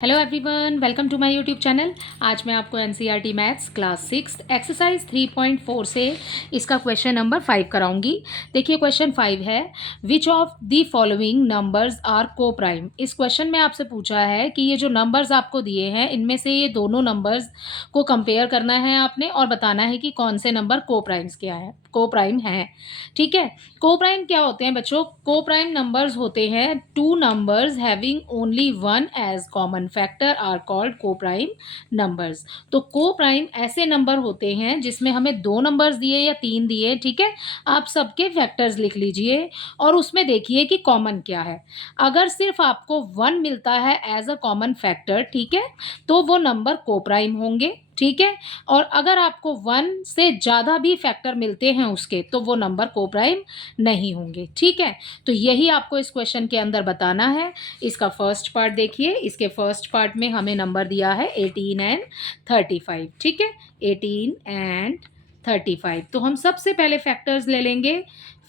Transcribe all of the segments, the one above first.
Hello everyone, welcome to my YouTube channel. आज मैं आपको एनसीईआरटी मैथ्स क्लास 6 एक्सरसाइज 3.4 से इसका क्वेश्चन नंबर 5 कराऊंगी। देखिए क्वेश्चन 5 है, which of the following numbers are coprime. इस क्वेश्चन में आपसे पूछा है कि ये जो नंबर्स आपको दिए हैं इनमें से ये दोनों नंबर्स को कंपेयर करना है आपने और बताना है कि कौन से नंबर को प्राइम है। ठीक है, को प्राइम क्या होते हैं बच्चों? को प्राइम नंबर्स होते हैं two numbers having only one as common factor are called coprime numbers. तो को प्राइम ऐसे नंबर होते हैं जिसमें हमें दो नंबर्स दिए या तीन दिए, ठीक है, आप सबके फैक्टर्स लिख लीजिए और उसमें देखिए कि कॉमन क्या है। अगर सिर्फ आपको वन मिलता है एज अ कॉमन फैक्टर, ठीक है, तो वो नंबर को प्राइम होंगे, ठीक है। और अगर आपको वन से ज़्यादा भी फैक्टर मिलते हैं उसके, तो वो नंबर को प्राइम नहीं होंगे, ठीक है। तो यही आपको इस क्वेश्चन के अंदर बताना है। इसका फर्स्ट पार्ट देखिए, इसके फर्स्ट पार्ट में हमें नंबर दिया है 18 एंड 35, ठीक है, 18 एंड 35। तो हम सबसे पहले फैक्टर्स ले लेंगे,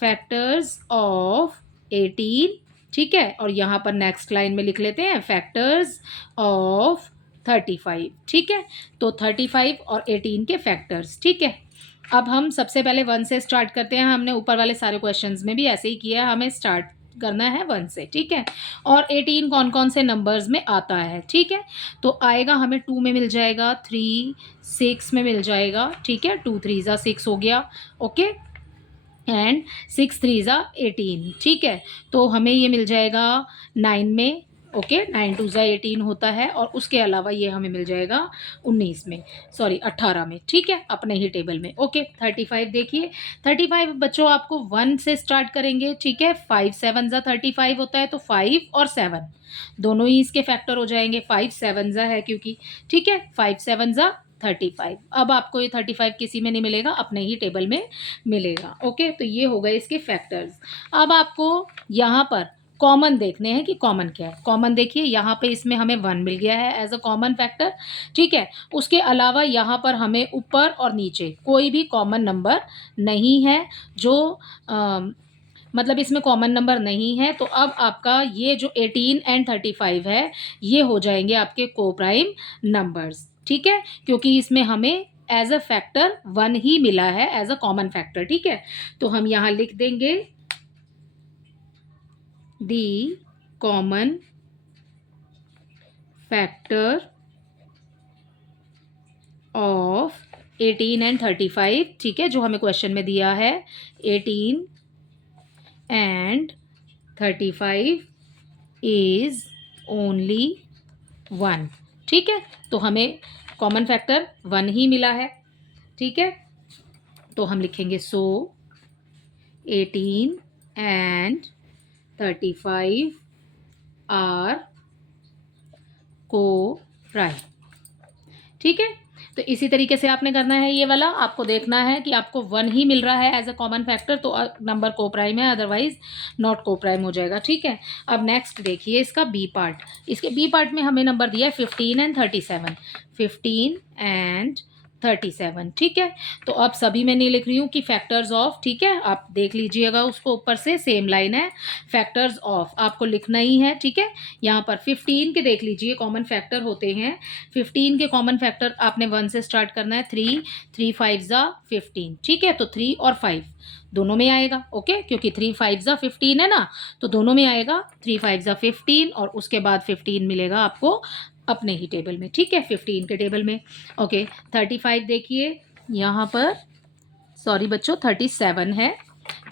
फैक्टर्स ऑफ 18, ठीक है, और यहाँ पर नेक्स्ट लाइन में लिख लेते हैं फैक्टर्स ऑफ 35, ठीक है। तो 35 और 18 के फैक्टर्स, ठीक है। अब हम सबसे पहले वन से स्टार्ट करते हैं। हमने ऊपर वाले सारे क्वेश्चंस में भी ऐसे ही किया, हमें स्टार्ट करना है वन से, ठीक है। और 18 कौन कौन से नंबर्स में आता है, ठीक है। तो आएगा हमें 2 में मिल जाएगा, 3, 6 में मिल जाएगा, ठीक है, 2 3 ज़ा 6 हो गया, ओके, एंड 6 3 ज़ा 18, ठीक है। तो हमें ये मिल जाएगा 9 में, ओके, 9 2 ज़ा 18 होता है, और उसके अलावा ये हमें मिल जाएगा 19 में, सॉरी 18 में, ठीक है, अपने ही टेबल में, ओके। 35 देखिए, 35 बच्चों आपको 1 से स्टार्ट करेंगे, ठीक है। 5 7 ज़ा 35 होता है, तो 5 और 7 दोनों ही इसके फैक्टर हो जाएंगे। 5 7 ज़ा है क्योंकि, ठीक है, 5 7 ज़ा 35। अब आपको ये 35 किसी में नहीं मिलेगा, अपने ही टेबल में मिलेगा, ओके। तो ये हो गए इसके फैक्टर्स। अब आपको यहाँ पर कॉमन देखने हैं कि कॉमन क्या है। कॉमन देखिए, यहाँ पे इसमें हमें 1 मिल गया है एज अ कॉमन फैक्टर, ठीक है। उसके अलावा यहाँ पर हमें ऊपर और नीचे कोई भी कॉमन नंबर नहीं है, जो मतलब इसमें कॉमन नंबर नहीं है। तो अब आपका ये जो 18 एंड 35 है, ये हो जाएंगे आपके को प्राइम नंबर्स, ठीक है, क्योंकि इसमें हमें एज अ फैक्टर 1 ही मिला है एज अ कॉमन फैक्टर, ठीक है। तो हम यहाँ लिख देंगे the common factor of 18 and 35, ठीक है, जो हमें क्वेश्चन में दिया है 18 एंड 35 इज ओनली 1, ठीक है। तो हमें कॉमन फैक्टर 1 ही मिला है, ठीक है। तो हम लिखेंगे सो 18 एंड 35 आर को प्राइम, ठीक है। तो इसी तरीके से आपने करना है, ये वाला आपको देखना है कि आपको 1 ही मिल रहा है एज अ कॉमन फैक्टर, तो नंबर को प्राइम है, अदरवाइज नॉट को प्राइम हो जाएगा, ठीक है। अब नेक्स्ट देखिए इसका बी पार्ट। इसके बी पार्ट में हमें नंबर दिया है 15 एंड 37, 15 एंड 37, ठीक है। तो अब सभी मैं नहीं लिख रही हूँ कि फैक्टर्स ऑफ, ठीक है, आप देख लीजिएगा उसको, ऊपर से सेम लाइन है, फैक्टर्स ऑफ आपको लिखना ही है, ठीक है। यहाँ पर 15 के देख लीजिए कॉमन फैक्टर होते हैं। 15 के कॉमन फैक्टर आपने 1 से स्टार्ट करना है, 3 3 5 ज़ा 15, ठीक है। तो 3 और 5 दोनों में आएगा, ओके, क्योंकि 3 5 ज़ा 15 है ना, तो दोनों में आएगा। 3 5 ज़ा 15 और उसके बाद 15 मिलेगा आपको अपने ही टेबल में, ठीक है, 15 के टेबल में, ओके। 35 देखिए यहाँ पर, सॉरी बच्चों 37 है,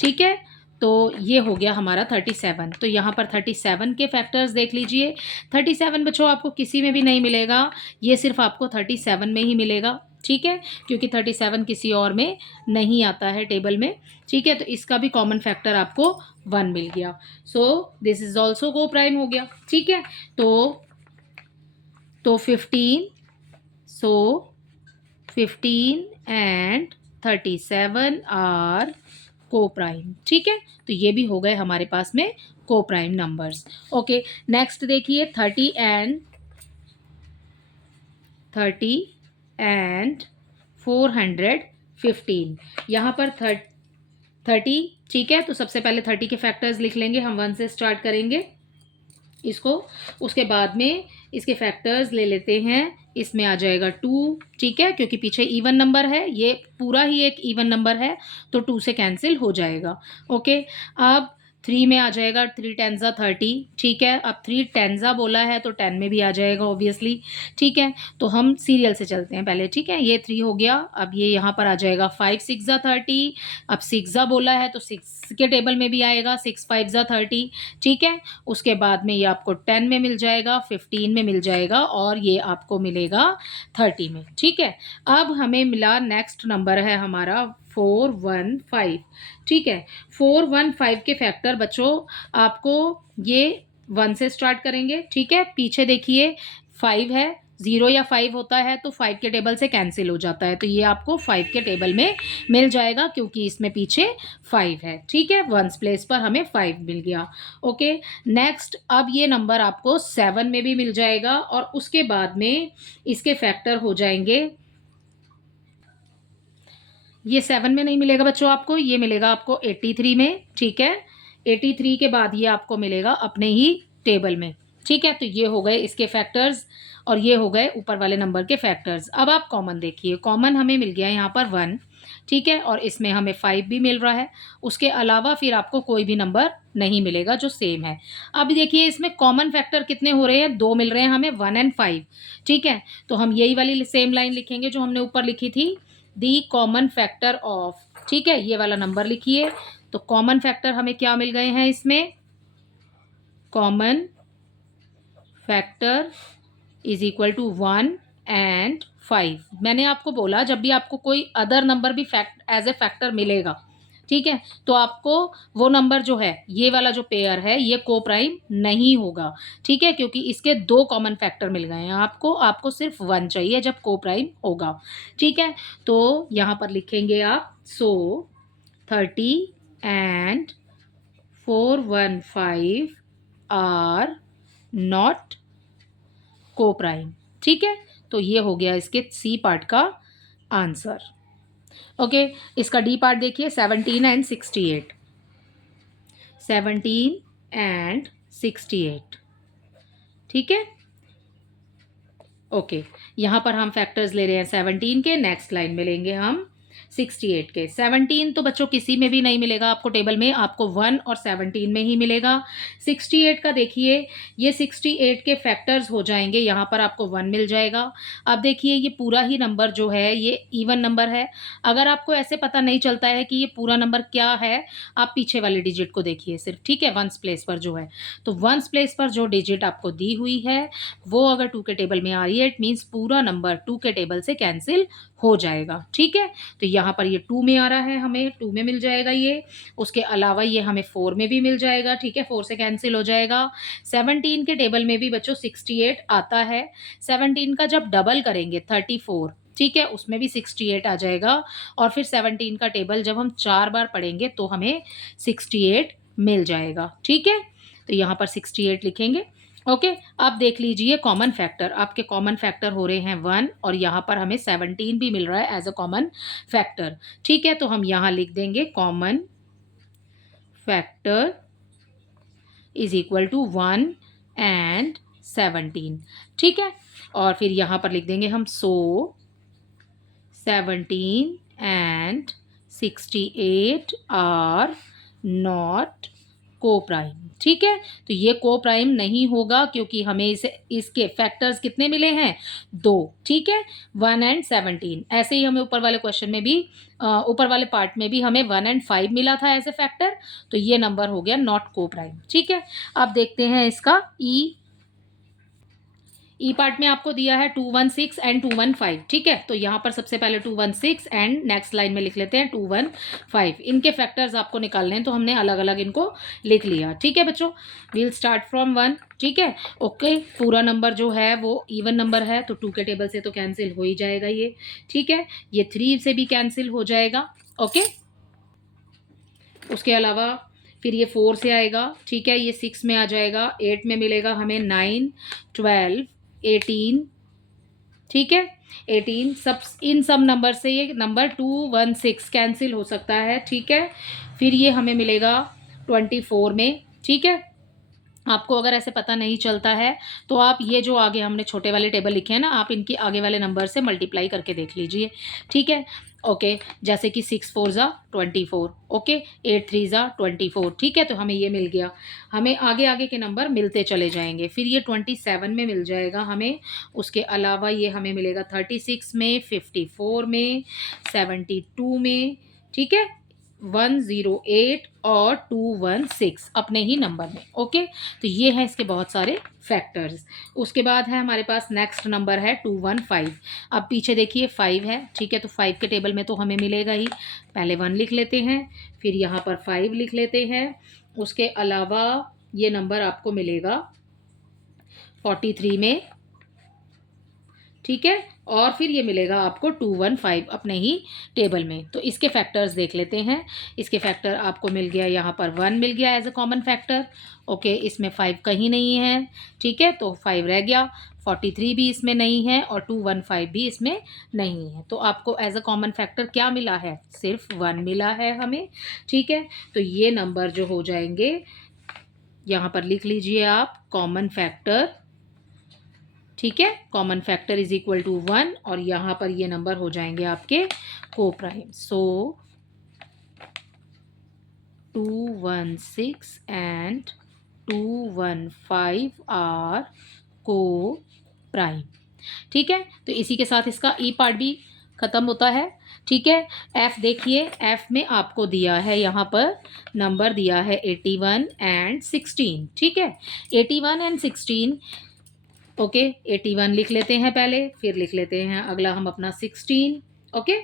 ठीक है। तो ये हो गया हमारा 37। तो यहाँ पर 37 के फैक्टर्स देख लीजिए। 37 बच्चों आपको किसी में भी नहीं मिलेगा, ये सिर्फ आपको 37 में ही मिलेगा, ठीक है, क्योंकि 37 किसी और में नहीं आता है टेबल में, ठीक है। तो इसका भी कॉमन फैक्टर आपको 1 मिल गया। सो दिस इज ऑल्सो को प्राइम हो गया, ठीक है। तो 15, सो 15 एंड 37 आर को प्राइम, ठीक है। तो ये भी हो गए हमारे पास में को प्राइम नंबर्स, ओके। नेक्स्ट देखिए 30 एंड 415, यहाँ पर 30, ठीक है। तो सबसे पहले 30 के फैक्टर्स लिख लेंगे हम, 1 से स्टार्ट करेंगे इसको। उसके बाद में इसके फैक्टर्स ले लेते हैं, इसमें आ जाएगा 2, ठीक है, क्योंकि पीछे इवन नंबर है, ये पूरा ही एक इवन नंबर है तो 2 से कैंसिल हो जाएगा। ओके, अब 3 में आ जाएगा 3 टेंजा 30, ठीक है। अब 3 टेंजा बोला है तो 10 में भी आ जाएगा ऑब्वियसली, ठीक है। तो हम सीरियल से चलते हैं पहले, ठीक है। ये 3 हो गया, अब ये यहाँ पर आ जाएगा 5 6 30। अब 6 बोला है तो 6 के टेबल में भी आएगा, 6 5 30, ठीक है। उसके बाद में ये आपको 10 में मिल जाएगा, 15 में मिल जाएगा और ये आपको मिलेगा 30 में, ठीक है। अब हमें मिला नेक्स्ट नंबर है हमारा 415, ठीक है। 415 के फैक्टर बच्चों आपको ये 1 से स्टार्ट करेंगे, ठीक है। पीछे देखिए 5 है, 0 या 5 होता है तो 5 के टेबल से कैंसिल हो जाता है, तो ये आपको 5 के टेबल में मिल जाएगा क्योंकि इसमें पीछे 5 है, ठीक है। 1s प्लेस पर हमें 5 मिल गया। ओके, नेक्स्ट अब ये नंबर आपको 7 में भी मिल जाएगा और उसके बाद में इसके फैक्टर हो जाएंगे, ये 7 में नहीं मिलेगा बच्चों आपको, ये मिलेगा आपको 83 में, ठीक है। 83 के बाद ये आपको मिलेगा अपने ही टेबल में, ठीक है। तो ये हो गए इसके फैक्टर्स और ये हो गए ऊपर वाले नंबर के फैक्टर्स। अब आप कॉमन देखिए, कॉमन हमें मिल गया यहाँ पर 1, ठीक है, और इसमें हमें 5 भी मिल रहा है। उसके अलावा फिर आपको कोई भी नंबर नहीं मिलेगा जो सेम है। अब देखिए इसमें कॉमन फैक्टर कितने हो रहे हैं, 2 मिल रहे हैं हमें, 1 एंड 5, ठीक है। तो हम यही वाली सेम लाइन लिखेंगे जो हमने ऊपर लिखी थी, दी कॉमन फैक्टर ऑफ, ठीक है, ये वाला नंबर लिखिए। तो कॉमन फैक्टर हमें क्या मिल गए हैं इसमें, common factor is equal to 1 and 5। मैंने आपको बोला जब भी आपको कोई अदर नंबर भी एज ए फैक्टर मिलेगा, ठीक है, तो आपको वो नंबर जो है, ये वाला जो पेयर है, ये को प्राइम नहीं होगा, ठीक है, क्योंकि इसके 2 कॉमन फैक्टर मिल गए हैं आपको सिर्फ 1 चाहिए जब को प्राइम होगा, ठीक है। तो यहाँ पर लिखेंगे आप, सो 30 एंड 415 आर नॉट को प्राइम, ठीक है। तो ये हो गया इसके सी पार्ट का आंसर। ओके, इसका डी पार्ट देखिए, 17 एंड 68, 17 एंड 68, ठीक है। ओके, यहाँ पर हम फैक्टर्स ले रहे हैं 17 के, नेक्स्ट लाइन में लेंगे हम 68 के। 17 तो बच्चों किसी में भी नहीं मिलेगा आपको टेबल में, आपको 1 और 17 में ही मिलेगा। 68 का देखिए, ये 68 के फैक्टर्स हो जाएंगे, यहाँ पर आपको 1 मिल जाएगा। अब देखिए ये पूरा ही नंबर जो है ये इवन नंबर है। अगर आपको ऐसे पता नहीं चलता है कि ये पूरा नंबर क्या है, आप पीछे वाले डिजिट को देखिए सिर्फ, ठीक है, 1s प्लेस पर जो है, तो 1s प्लेस पर जो डिजिट आपको दी हुई है वो अगर 2 के टेबल में आ रही है, इट मीन्स पूरा नंबर 2 के टेबल से कैंसिल हो जाएगा, ठीक है। तो यहाँ पर ये 2 में आ रहा है, हमें 2 में मिल जाएगा ये। उसके अलावा ये हमें 4 में भी मिल जाएगा, ठीक है, 4 से कैंसिल हो जाएगा। 17 के टेबल में भी बच्चों 68 आता है। 17 का जब डबल करेंगे 34, ठीक है, उसमें भी 68 आ जाएगा। और फिर 17 का टेबल जब हम 4 बार पढ़ेंगे तो हमें 68 मिल जाएगा, ठीक है। तो यहाँ पर 68 लिखेंगे। ओके, अब देख लीजिए कॉमन फैक्टर, आपके कॉमन फैक्टर हो रहे हैं 1 और यहाँ पर हमें 17 भी मिल रहा है एज अ कॉमन फैक्टर, ठीक है। तो हम यहाँ लिख देंगे common factor is equal to 1 and 17, ठीक है। और फिर यहाँ पर लिख देंगे हम, सो 17 एंड 68 आर नॉट को प्राइम, ठीक है। तो ये को प्राइम नहीं होगा क्योंकि हमें इसके फैक्टर्स कितने मिले हैं, 2, ठीक है, 1 एंड 17। ऐसे ही हमें ऊपर वाले क्वेश्चन में भी ऊपर वाले पार्ट में भी हमें 1 एंड 5 मिला था एज ए फैक्टर, तो ये नंबर हो गया नॉट को प्राइम, ठीक है। अब देखते हैं इसका ई पार्ट में आपको दिया है 216 एंड 215, ठीक है। तो यहाँ पर सबसे पहले 216 एंड नेक्स्ट लाइन में लिख लेते हैं 215। इनके फैक्टर्स आपको निकालने हैं तो हमने अलग अलग इनको लिख लिया, ठीक है बच्चों। वील स्टार्ट फ्रॉम 1, ठीक है। ओके, पूरा नंबर जो है वो इवन नंबर है तो 2 के टेबल से तो कैंसिल हो ही जाएगा ये, ठीक है। ये 3 से भी कैंसिल हो जाएगा, ओके। उसके अलावा फिर ये 4 से आएगा, ठीक है, ये 6 में आ जाएगा, 8 में मिलेगा हमें 9 12 18, ठीक है, 18, इन सब नंबर से ये नंबर 216 कैंसिल हो सकता है, ठीक है। फिर ये हमें मिलेगा 24 में, ठीक है, आपको अगर ऐसे पता नहीं चलता है तो आप ये जो आगे हमने छोटे वाले टेबल लिखे हैं ना, आप इनकी आगे वाले नंबर से मल्टीप्लाई करके देख लीजिए, ठीक है। ओके, जैसे कि 6 4 ज़ा 24, ओके, 8 3 ज़ा 24, ठीक है। तो हमें ये मिल गया। हमें आगे आगे के नंबर मिलते चले जाएंगे, फिर ये 27 में मिल जाएगा हमें। उसके अलावा ये हमें मिलेगा 36 में, 54 में, 72 में, ठीक है, 108 और 216 अपने ही नंबर में। ओके, तो ये है इसके बहुत सारे फैक्टर्स। उसके बाद है हमारे पास नेक्स्ट नंबर है 215। अब पीछे देखिए 5 है, ठीक है, तो 5 के टेबल में तो हमें मिलेगा ही। पहले 1 लिख लेते हैं, फिर यहाँ पर 5 लिख लेते हैं। उसके अलावा ये नंबर आपको मिलेगा 43 में, ठीक है, और फिर ये मिलेगा आपको 215 अपने ही टेबल में। तो इसके फैक्टर्स देख लेते हैं। इसके फैक्टर आपको मिल गया, यहाँ पर 1 मिल गया as a common factor. Okay, इसमें 5 कहीं नहीं है, ठीक है, तो 5 रह गया। 43 भी इसमें नहीं है और 215 भी इसमें नहीं है। तो आपको एज अ कॉमन फैक्टर क्या मिला है? सिर्फ 1 मिला है हमें, ठीक है। तो ये नंबर जो हो जाएंगे, यहाँ पर लिख लीजिए आप कॉमन फैक्टर, ठीक है, common factor is equal to 1, और यहाँ पर ये नंबर हो जाएंगे आपके को प्राइम। सो 216 एंड 215 आर को प्राइम, ठीक है। तो इसी के साथ इसका ई पार्ट भी ख़त्म होता है, ठीक है। एफ देखिए, एफ में आपको दिया है, यहाँ पर नंबर दिया है 81 एंड 16, ठीक है, 81 एंड 16। ओके, 81 लिख लेते हैं पहले, फिर लिख लेते हैं अगला हम अपना 16। ओके,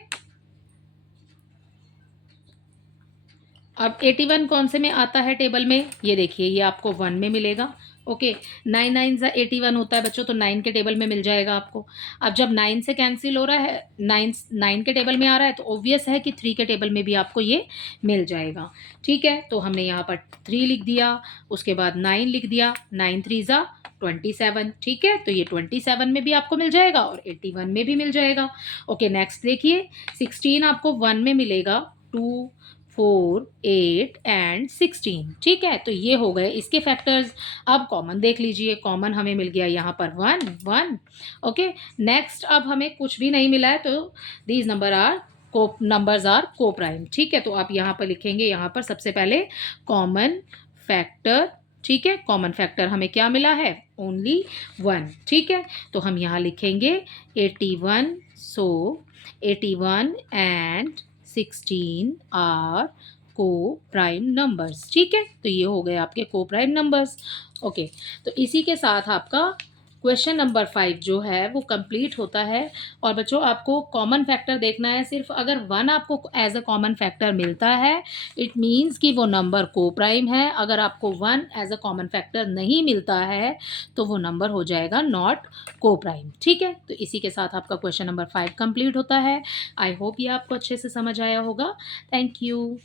अब 81 कौन से में आता है टेबल में? ये देखिए, ये आपको 1 में मिलेगा। ओके, 9 9 ज़ा 81 होता है बच्चों, तो 9 के टेबल में मिल जाएगा आपको। अब जब 9 से कैंसिल हो रहा है, 9 के टेबल में आ रहा है, तो ऑब्वियस है कि 3 के टेबल में भी आपको ये मिल जाएगा, ठीक है। तो हमने यहाँ पर 3 लिख दिया, उसके बाद 9 लिख दिया, 9 3 ज़ा 27, ठीक है। तो ये 27 में भी आपको मिल जाएगा और 81 में भी मिल जाएगा। ओके, नेक्स्ट देखिए, 16 आपको 1 में मिलेगा, 2 4 8 एंड 16, ठीक है। तो ये हो गए इसके फैक्टर्स। अब कॉमन देख लीजिए, कॉमन हमें मिल गया यहाँ पर 1 1। ओके, नेक्स्ट अब हमें कुछ भी नहीं मिला है, तो दीज नंबर्स आर को प्राइम, ठीक है। तो आप यहाँ पर लिखेंगे, यहाँ पर सबसे पहले कॉमन फैक्टर, ठीक है, कॉमन फैक्टर हमें क्या मिला है? ओनली 1, ठीक है। तो हम यहाँ लिखेंगे 81, सो 81 and 16 are coprime numbers, ठीक है। तो ये हो गए आपके को प्राइम नंबर्स। ओके, तो इसी के साथ आपका क्वेश्चन नंबर 5 जो है वो कंप्लीट होता है। और बच्चों, आपको कॉमन फैक्टर देखना है सिर्फ। अगर 1 आपको एज अ कॉमन फैक्टर मिलता है, इट मीन्स कि वो नंबर को प्राइम है। अगर आपको 1 एज अ कॉमन फैक्टर नहीं मिलता है, तो वो नंबर हो जाएगा नॉट को प्राइम, ठीक है। तो इसी के साथ आपका क्वेश्चन नंबर 5 कंप्लीट होता है। आई होप ये आपको अच्छे से समझ आया होगा। Thank you.